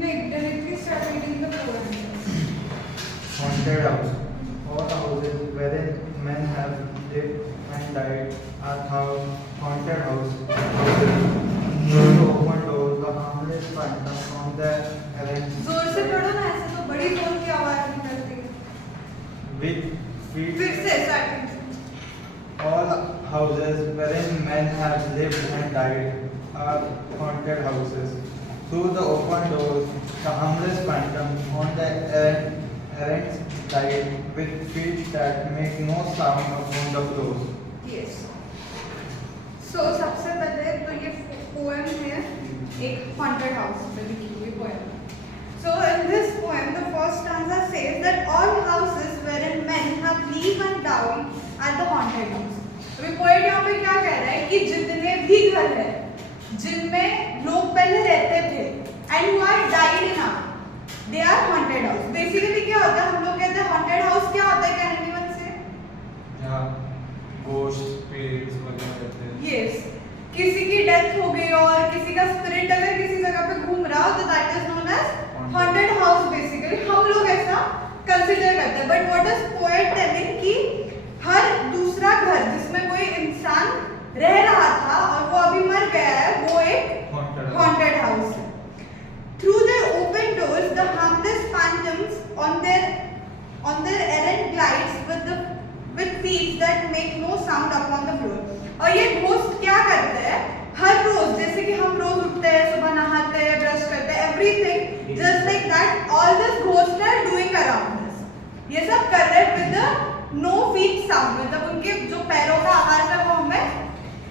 नहीं, directly start reading the poem. Haunted house. All houses wherein men have lived and died are haunted houses. Through the open doors, the harmless phantom on the errand जोर से पढ़ो ना, ऐसे तो बड़ी जोर की आवाज निकलती है. with फिर feet. से starting. All houses wherein men have lived and died are haunted houses. Through the open doors, the harmless phantom on the errand died with feet that make no sound upon the floors. Yes. So सबसे पहले तो ये poem है एक haunted house पे लिखी हुई poem. So in this poem, the first stanza says that all houses wherein men have lived and died are the haunted house. अभी poet यहाँ पे क्या कह रहा है कि जितने भी घर हैं जिनमें लोग पहले रहते थे and who are died now, they are haunted house. Basically क्या होता है, हम लोग कहते हैं haunted house क्या होता है, can anyone say? यहाँ ghost spirits वगैरह रहते हैं. Yes. किसी की डेथ हो गई और किसी का स्पिरिट अगर किसी जगह पे घूम रहा हो तो that is known as haunted house. Basically हम लोग ऐसा कंसीडर करते हैं. But what is poet telling कि हर दूसरा घर जिसमें कोई इंसान रह रहा था और वो अभी मर गया है वो एक हॉन्टेड हाउस है. Through the open doors the harmless phantoms on their errand glides with feet that make no sound upon the floor. और ये घोस्ट क्या करते हैं हर रोज, जैसे कि हम रोज उठते हैं, सुबह नहाते हैं, ब्रश करते हैं, everything just like that all this ghost are doing around us. ये सब कर रहे हैं with the no feet sound, मतलब उनके जो पैरों का आवाज है वो हमें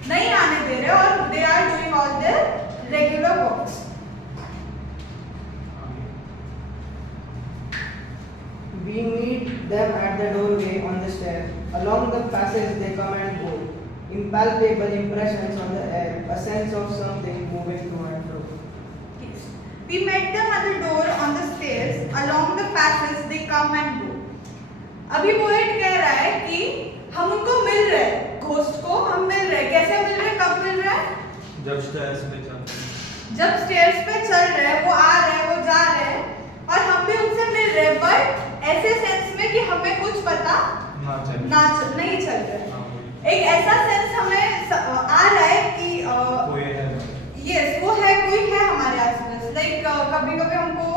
नहीं आने दे रहे और they are doing all their regular works. We meet them at the doorway on the stair. Along the passage they come and go. Impalpable impressions on the air, a sense of something moving to and fro. Yes. We met them at the door on the stairs. Along the passage they come and go. अभी poet कह रहा है कि हम उनको मिल रहे हैं, ghost को हम मिल रहे हैं. कैसे मिल रहे हैं, कब मिल रहे हैं? जब स्टेयर्स पे चलते हैं. जब स्टेयर्स पे चल रहे हैं, वो आ रहे हैं, वो जा रहे हैं और हम भी उनसे मिल रहे हैं, बट ऐसे सेंस में कि हमें कुछ पता नहीं चल रहा है. एक ऐसा सेंस हमें आ रहा है कि कोई है. यस वो है, कोई है हमारे आसपास. लाइक कभी-कभी हमको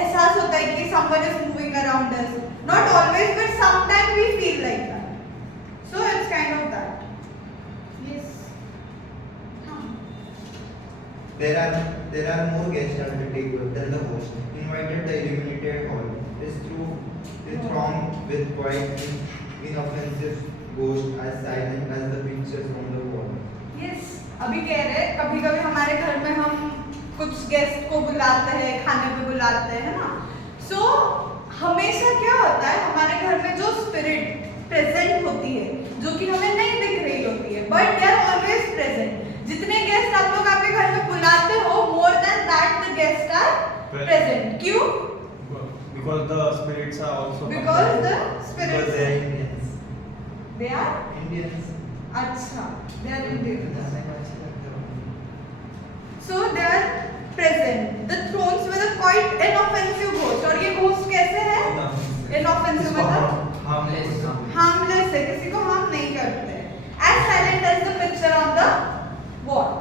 एहसास होता है कि someone is moving around us. Not always but sometime we feel like that. So it's kind of that. Yes. There are more guests at the table than the host. Invited the illuminated hall is thronged with quite inoffensive ghosts as silent as the pictures on the wall. Yes. अभी कह रहे हैं कभी-कभी हमारे घर में हम कुछ गेस्ट को बुलाते हैं, खाने पे बुलाते हैं ना. सो हमेशा क्या होता है, हमारे घर में जो स्पिरिट प्रेजेंट होती है जो कि हमें नहीं दिख रही होती है, but they are always present. जितने गेस्ट आप लोग आपके घर में बुलाते हो, more than that the guest are present. क्यों? Because the spirits are also. Because the Because spirits they are Indians. they are Indians. अच्छा, they are Indians. So they are present. The thrones were the quite inoffensive ghost. और ये ghost कैसे है? Inoffensive मतलब harmless है, किसी को harm नहीं करते. As silent as the picture on the wall.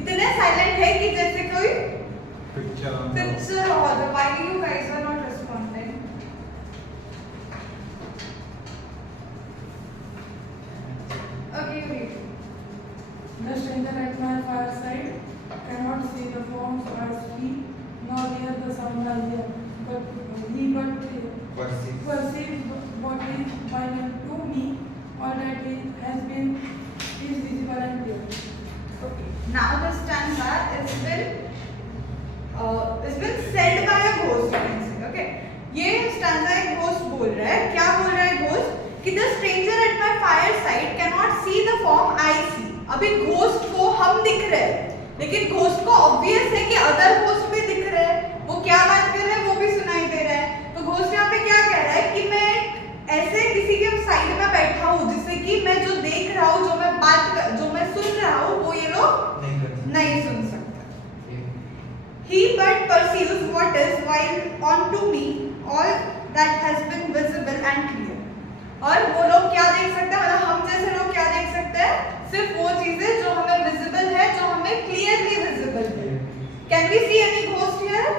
इतने silent है कि जैसे कोई Picture on the. picture on the. Why you guys are not responding? Okay, wait. The stranger at my fireside cannot see the forms I speak, nor hear the sound I hear, but perceives what is violent to me, all that has been is visible and clear. Okay. Now the stanza is been said by a ghost. Okay. ये stanza एक ghost बोल रहा है. क्या बोल रहा है ghost? कि the stranger at my fireside cannot see the form I see. अभी ghost को हम दिख रहे हैं, लेकिन ghost को obvious है कि other ghost भी दिख रहे हैं. वो क्या बात कर रहे हैं वो भी सुनाई दे रहा है. तो ghost यहाँ पे क्या कह रहा है कि मैं ऐसे किसी के साइड में बैठा हूँ जिससे कि मैं जो देख रहा हूँ, जो मैं सुन रहा हूँ, वो ये लोग नहीं सुन सकते. He but perceives what is, while unto me all that has been visible and clear. और वो लोग क्या देख सकते हैं, मतलब हम जैसे लोग क्या देख सकते हैं, सिर्फ वो चीजें जो हमें विजिबल है, जो हमें क्लियरली विजिबल है. Can we see any ghost here?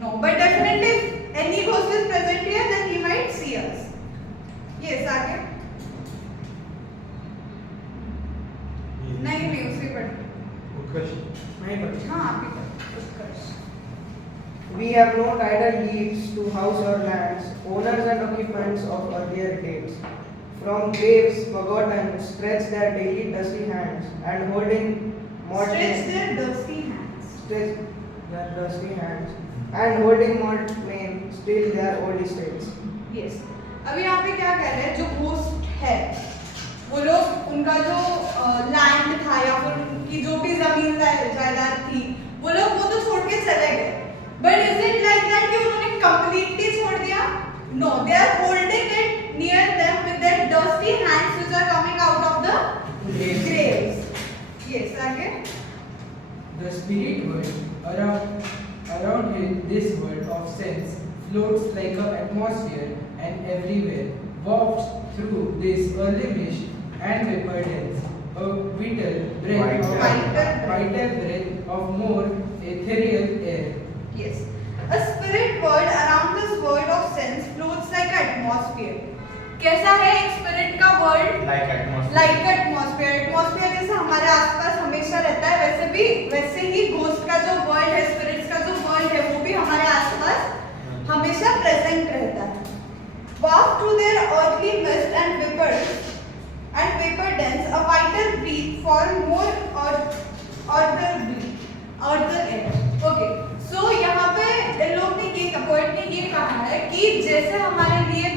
No, but definitely if any ghost is present here, then he might see us. Yes, आगे. नहीं उसे पढ़. नहीं पढ़. हाँ आप ही पढ़. उत्कर्ष. We have no title deeds to house or lands, owners and occupants of earlier dates. From graves forgotten, stretch their daily dusty hands, and holding malt Stretch their dusty hands. stretch their dusty hands, and holding malt main still their old estates. Yes. अभी यहाँ पे क्या कह रहे हैं, जो ghost है वो लोग उनका जो लैंड था या फिर उनकी जो भी जमीन जायदाद थी वो लोग वो तो छोड़ के चले गए. But is it like that कि उन्होंने कंप्लीटली छोड़ दिया? No, they are holding it near them with their dusty hands which are coming out of the graves. Yes, आगे. The spirit world around this world of sense floats like an atmosphere and everywhere wafts through this early mist and vapor dense, a vital breath of more ethereal air. Yes. A spirit world around this world of sense floats like an atmosphere. कैसा है एक spirit का world? Like atmosphere. Like atmosphere. Atmosphere जैसे हमारे आसपास हमेशा रहता है वैसे ही घोस्ट का जो वर्ल्ड है, स्पिरिट्स का जो वर्ल्ड है वो भी हमारे आसपास हमेशा प्रेजेंट रहता है. Waft through their earthly mist and vapor dense, a vital breath for more earther air. Okay. So यहाँ पे इन लोग ने ये पोएट ने ये कहा है कि जैसे हमारे लिए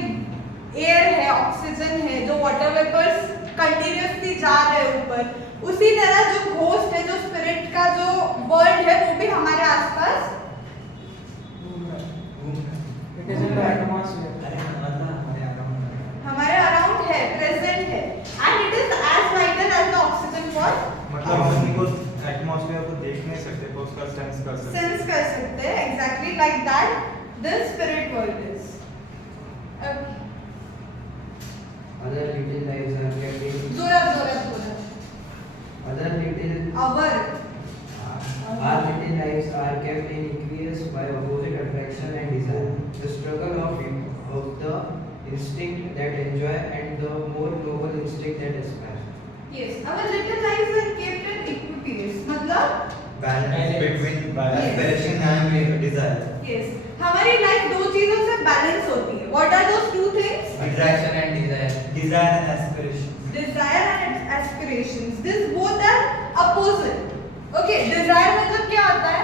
एयर है, ऑक्सीजन है, जो वाटर वेपर्स कंटिन्यूअसली जा रहे हैं ऊपर, उसी तरह जो घोस्ट है, जो स्पिरिट का जो वर्ल्ड है वो भी हमारे आसपास It is in the atmosphere. हमारे अराउंड है, प्रेजेंट है, and it is as vital as the oxygen for. मतलब हम उनको एटमॉस्फेयर को देख नहीं सकते पर उसका सेंस कर सकते हैं. सेंस कर सकते हैं. Exactly like that the spirit world is. Other little lives are kept in जोरत other little our our little lives are kept in aqueous by opposite attraction and desire. The struggle of the instinct that enjoy and the more noble instinct that aspire. yes, our little lives are kept in equipoise. मतलब balance between Yes. and desire. yes, हमारी life दो चीजों से balance होती है. What are those two things? Attraction and desire. Desire and aspiration. Desire and aspirations. This both are opposite. Okay, desire मतलब क्या होता है?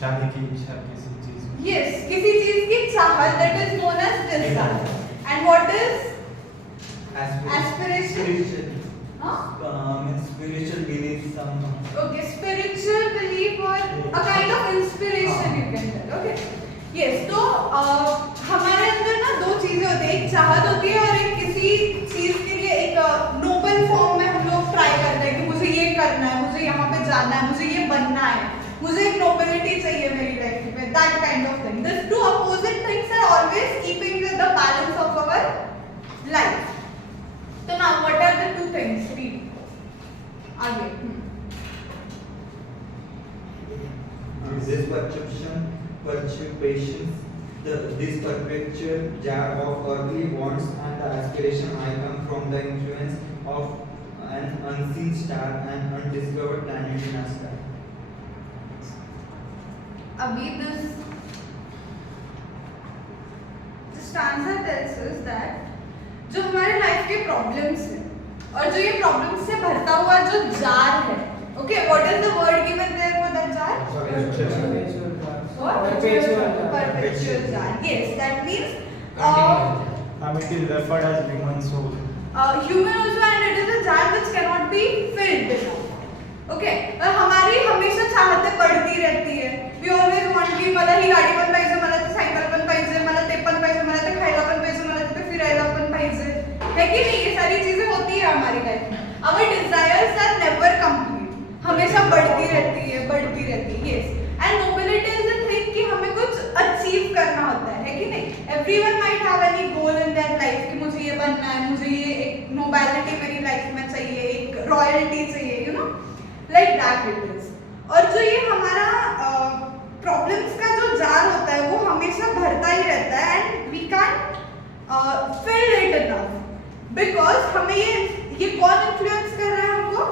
चाहने की इच्छा किसी चीज में. Yes, किसी चीज की चाहत, that is known as desire. And what is aspiration? Spiritual. Huh? Spiritual belief somehow. Okay, spiritual belief or a kind of inspiration you can tell. Okay. Yes, तो हमारे अंदर ना दो चीजें होती है, एक चाहत होती है और एक किसी चीज के लिए एक नोबल फॉर्म में हम लोग ट्राई करते हैं कि मुझे ये करना है, मुझे यहाँ पे जाना है, मुझे ये बनना है, मुझे एक नोबिलिटी चाहिए मेरी लाइफ में, that kind of thing. These two opposite things are always keeping with the balance of our life. So now what are the two things? Read. आगे. This perturbations, this perpetual jar of earthly wants and the aspiration I come from the influence of an unseen star and undiscovered planet in our sky. अभी this stanza tells us that जो हमारे life के problems हैं और जो ये problems से भरता हुआ जो जार है, okay, what is the word given there for that jar? What? Perpetual jar. Yes, that means It is referred as human soul. human also, and it is a jar which cannot be filled now. Okay, हमारी हमेशा चाहतें बढ़ती रहती है. We always want कि मला ही गाडी पण पाहिजे, मला ते सायकल पण पाहिजे, मला ते पण पाहिजे, मला ते खायला पण पाहिजे, मला ते फिरायला पण पाहिजे. है कि नहीं? ये सारी चीजें होती है हमारी लाइफ में. Our desires are never complete. हमेशा बढ़ती रहती है. Yes. And nobility नोबिलिटी मेरी लाइफ में चाहिए, एक रॉयल्टी चाहिए, you know, like that it is. और जो ये हमारा प्रॉब्लम्स का जो जार होता है वो हमेशा भरता ही रहता है and we can fill it enough because हमें ये कौन इन्फ्लुएंस कर रहा है हमको?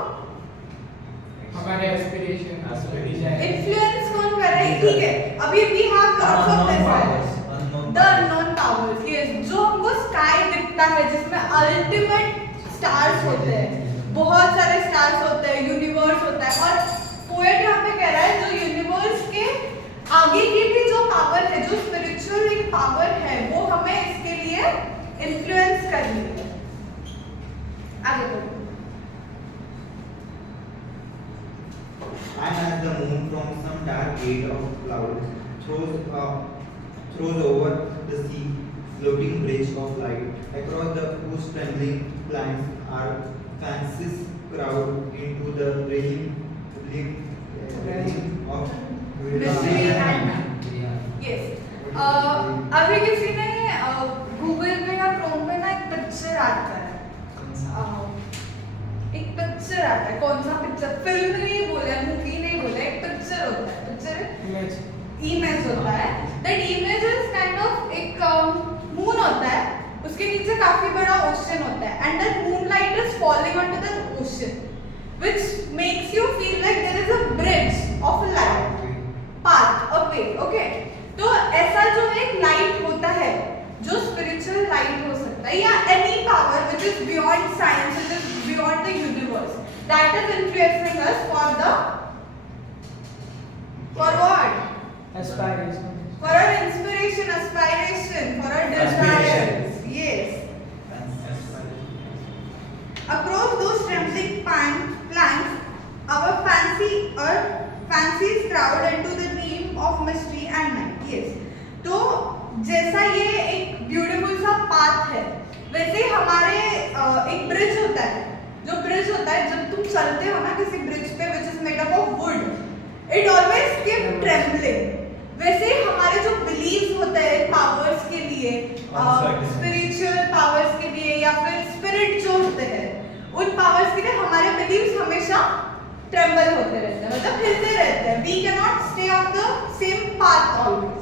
हमारे एस्पिरेशन इन्फ्लुएंस कौन कर रहा है? ठीक है, अभी we have lots of desires, the unknown powers, yes, जो हमको स्काई दिखता है जिसमें अल्टीमेट स्टार्स होते हैं, बहुत सारे स्टार्स होते हैं, यूनिवर्स होता है। और पोएट यहाँ पे कह रहा है जो यूनिवर्स के आगे की भी जो पावर है, जो स्पिरिचुअल एक पावर है, वो हमें इसके लिए इन्फ्लुएंस कर रही है। आगे बढ़ो। And as the moon from some dark gate of clouds throws over the sea, floating bridge of light, across the whose trembling planks our fancies crowd into the realm of Mystery and yes. अभी किसी ने Google पे या Chrome पे ना एक picture आता है, एक पिक्चर आता है, कौन सा पिक्चर? फिल्म नहीं बोला, मूवी नहीं बोला, एक पिक्चर होता है, पिक्चर इमेज होता है। That image is kind of एक मून होता है, उसके नीचे काफी बड़ा ओशन होता है and that moonlight is falling on to that ocean which makes you feel like there is a bridge of a light path, a way, okay. तो ऐसा जो एक लाइट होता है, जो स्पिरिचुअल लाइट हो सकता है या any power which is beyond science, which is beyond the universe, that is influencing us for what? Aspiration. For our inspiration, aspiration, for our desires. Yes. Across those trembling planks, our fancies crowd into the realm of mystery and night. Yes. तो जैसा ये एक beautiful सा path है, वैसे हमारे एक bridge होता है, जो ब्रिज होता है जब तुम चलते हो ना किसी ब्रिज पे which is made up of wood, it always keep trembling. वैसे हमारे जो बिलीव्स होते हैं पावर्स के लिए, स्पिरिचुअल पावर्स के लिए या फिर स्पिरिट जो होते हैं उन पावर्स के लिए हमारे बिलीव्स हमेशा ट्रेम्बल होते रहते हैं, मतलब हिलते रहते हैं। We can not stay on the same path always.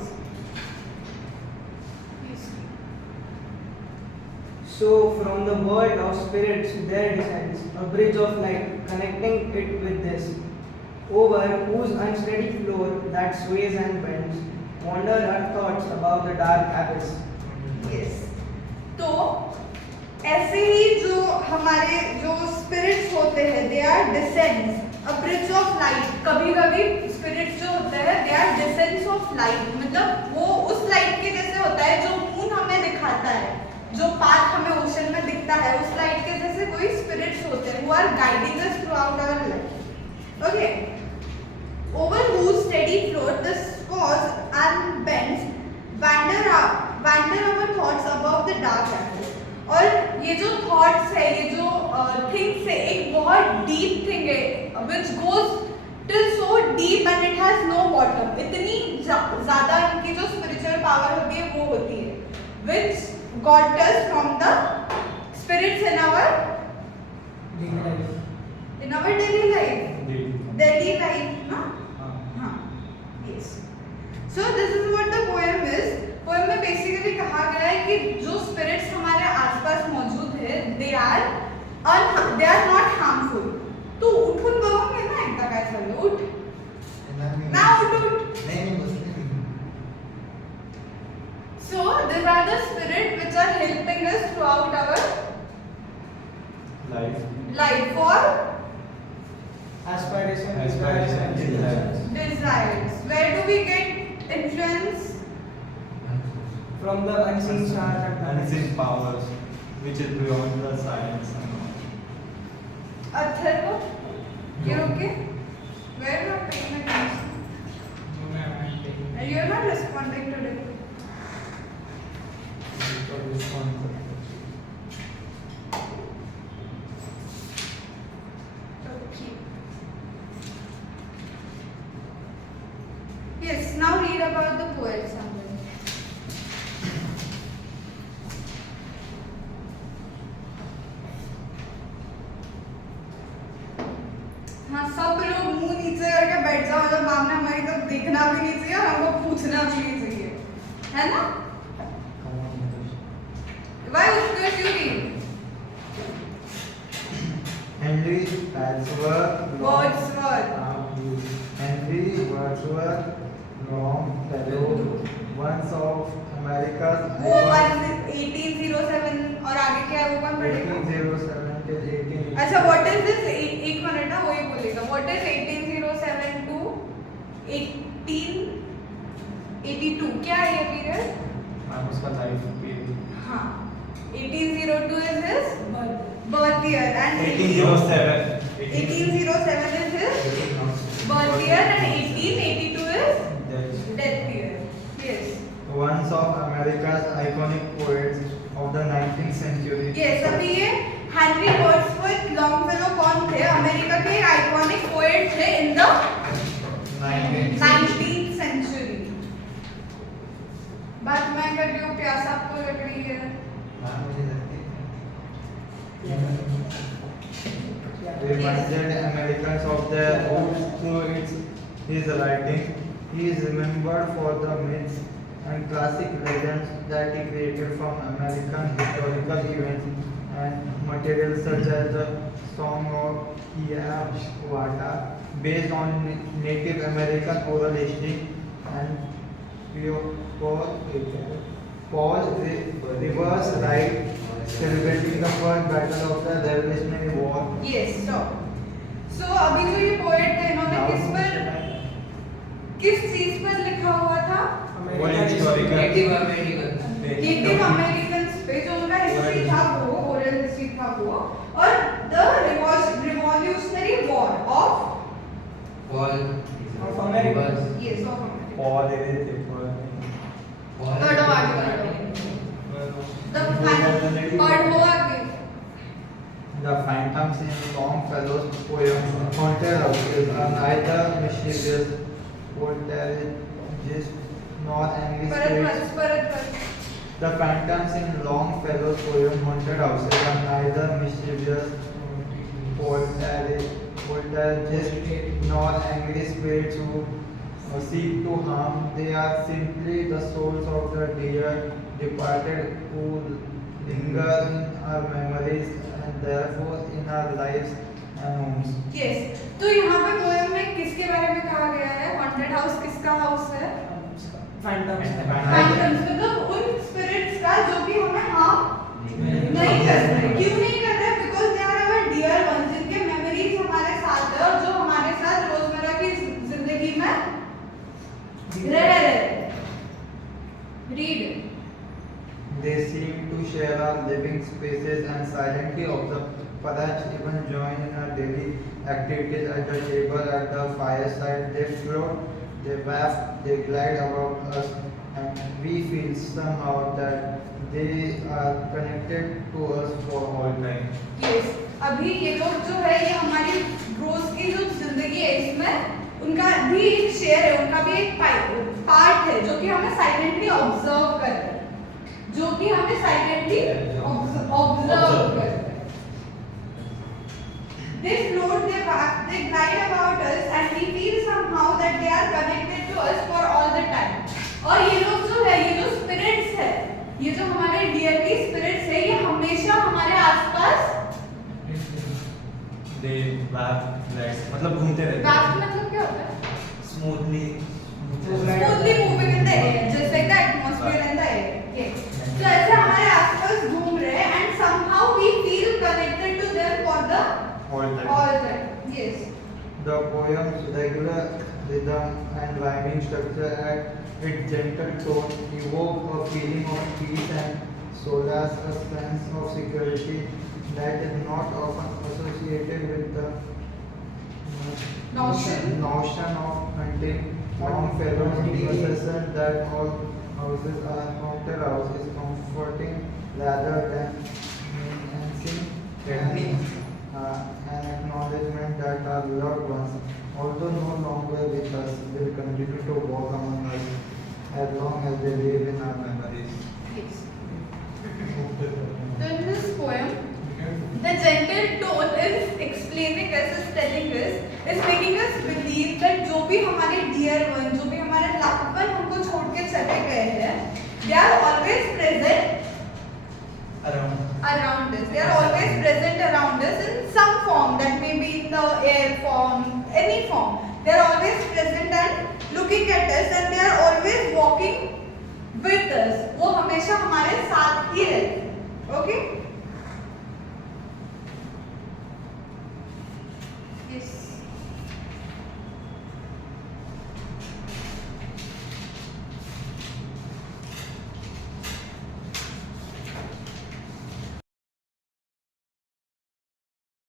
So from the world of spirits there descends a bridge of light connecting it with this, over whose unsteady floor that sways and bends, wander our thoughts above the dark abyss. Yes. तो ऐसे ही जो हमारे जो spirits होते हैं, they are descents, a bridge of light। कभी-कभी spirits जो होते हैं they are descents of light, मतलब वो उस लाइट के जैसे होता है जो मून हमें दिखाता है, जो पाथ हमें ओशन में दिखता है, उस लाइट के जैसे कोई स्पिरिट्स होते हैं who are guiding us throughout our life। Okay, over whose steady floor the sways and bends wander our thoughts above the dark abyss। और ये जो थॉट्स है, ये जो थिंग्स है, एक बहुत डीप थिंग है which goes till so deep and it has no bottom। इतनी ज़्यादा इनकी जो स्पिरिचुअल पावर होती है वो होती है which got us from the spirits in our daily life, ना? हाँ, yes। So this is what the poem is। poem में basically कहा गया है कि जो spirits हमारे आसपास मौजूद है, they are not harmful। तो उठून बरोगे ना एकदा काय चाललं, उठ ना, उठ। नहीं मुस्लिम। So these are the spirits which are helping us throughout our life for Aspiration. desires। Where do we get influence? From the unseen stars and planets. Unseen powers, which is beyond the science and all. Atharva, you okay? Where you are paying attention? And you are not responding today. Okay. Yes, now read about the poet something. जानना भी नहीं चाहिए और हमको पूछना भी नहीं चाहिए, है ना? Why Utkarsh you read? Henry Wadsworth Longfellow, once of America's वो 1807 और आगे क्या है वो कौन पढ़ेगा? 1807 till 1880. अच्छा व्हाट इज दिस? एक मिनट ना वही बोलेगा. What is 1807 to 1882? क्या है ये पीरियड? मैम उसका लाइफ पीरियड हाँ 1802 is his But birth year and 1807 1807 is his birth year and 1882 is death year. Yes. Once of America's iconic poets of the 19th century. Yes, अभी ये Henry Wordsworth Longfellow कौन थे? America के iconic poet थे in the 19th century. बात मैं कर रही हूँ, प्यास आपको लग रही है? Reminded Americans of their roots through his writing. He is remembered for the myths and classic legends that he created from American historical events and materials such as the Song of Hiawatha, based on Native American oral history, and Paul Revere Wright, celebrating the first battle of the Revolutionary War. Yes, so अभी जो ये poet है इन्होंने किस चीज पर लिखा हुआ था? नेटिव अमेरिकन नेटिव अमेरिकन्स पे जो उनका हिस्ट्री था वो ओरल हिस्ट्री था वो, और the revolutionary war of Paul Of America. Yes of America. और दे थे पढ़ो आगे द पढ़ो आगे. The phantoms in Longfellow's poem Haunted Houses are neither mischievous, poltergeist, nor angry spirits. परत The phantoms in Longfellow's poem Haunted Houses are neither mischievous, poltergeist, nor angry spirits who seek to harm. They are simply the souls of the dear departed who linger in our memories and therefore in our lives and homes. Yes. तो यहाँ पे poem में किसके बारे में कहा गया है? हॉन्टेड हाउस किसका हाउस है? Phantoms. फैंटम्स, मतलब उन स्पिरिट्स का जो कि हमें हार्म नहीं कर रहे. क्यों नहीं कर रहे? Because they are our dear ones, जिनके मेमोरीज हमारे साथ है और जो हमारे साथ रोजमर्रा की जिंदगी में रह रहे. Read. They seem to share our living spaces and silently observe, perhaps even join in our daily activities at the table, at the fireside. They float, they waft, they glide about us, and we feel somehow that they are connected to us for all time. Yes. अभी ये लोग जो है ये हमारी रोज की जो जिंदगी है इसमें उनका भी एक शेयर है, उनका भी एक पार्ट है जो कि हमें साइलेंटली ऑब्जर्व कर रहे हैं, जो कि हमें साइलेंटली ऑब्जर्व कर रहे हैं. They float, they waft, they glide about us and we feel somehow that they are connected to us for all the time. और ये लोग जो है, ये जो स्पिरिट्स है, ये जो हमारे डियरली स्पिरिट्स है, ये हमेशा हमारे आसपास दे मतलब घूमते रहते वाफ्ट मतलब क्या होता है? Smoothly Smoothly moving in the air, just like the atmosphere and the air. Yes. तो ऐसे हमारे आसपास घूम रहे हैं and somehow we feel connected to them for the All time. all time. Yes. The poem's regular rhythm and rhyming structure and its gentle tone evoke a feeling of peace and solace, a sense of security that is not often associated with the notion of hunting. Longfellow's assertion that all houses are haunted houses is comforting rather than menacing, an acknowledgement that our loved ones, although no longer with us, will continue to walk among us as long as they live in our memories. Yes. So in this poem, the gentle tone is explaining us, is telling us, is making us believe that जो भी हमारे dear one, जो भी हमारे They are always present around us. They are always present around us in some form, that may be in the air form, any form. They are always present and looking at us, and they are always walking with us. वो हमेशा हमारे साथ ही रहते हैं. Okay? Yes.